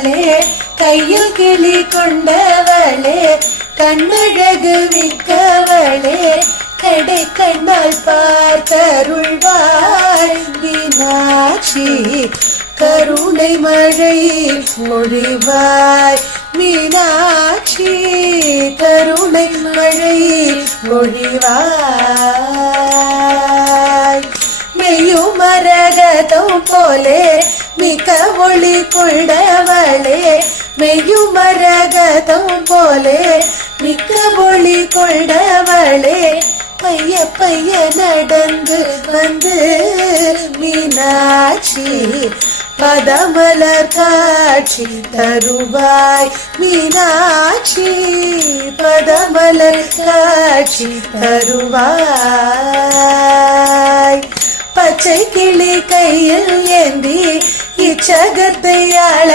கொண்டவளே கையில் கிளி கொண்டவளே கண்ணழகு மிக்கவளே கடை கண்ணால் பார்த்தருள்வாய் மீனாட்சி கருணை மழை மொழிவாய் மீனாட்சி கருணை மழை மொழிவாய் மெய்யுமரகதம் போலே மிக ஒளி கொண்டவளே மெய்யுமரகதம் போலே மிக்க ஒளி கொண்டவளே பைய பைய நடந்து வந்து மீனாட்சி பதமலர் காட்சி தருவாய் மீனாட்சி பதமலர் காட்சி தருவாய் பச்சை கிளி கையில் ஏந்தி இச்சகத்தை அள